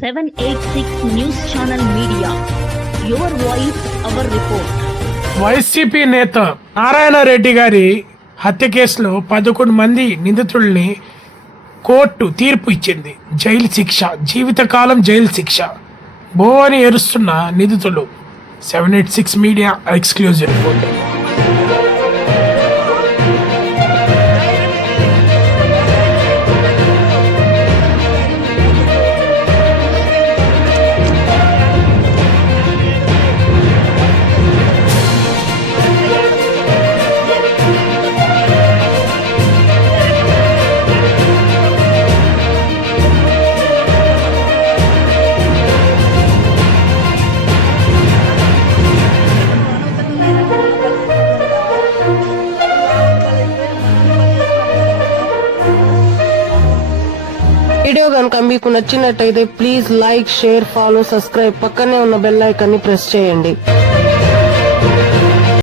786 News Channel Media. Your voice, our report. YCP నేత నారాయణ రెడ్డి గారి హత్య కేసులో 11 మంది నిందితుల్ని కోర్టు తీర్పు ఇచ్చింది. జైలు శిక్ష, జీవితకాలం జైలు శిక్ష. బో అని ఏరుస్తున్న నిందితులు. 786 మీడియా ఎక్స్క్లూజివ్ రిపోర్ట్. వీడియో కనుక మీకు నచ్చినట్టయితే please like, share, follow, subscribe, పక్కనే ఉన్న బెల్ ఐకాన్ని ప్రెస్ చేయండి.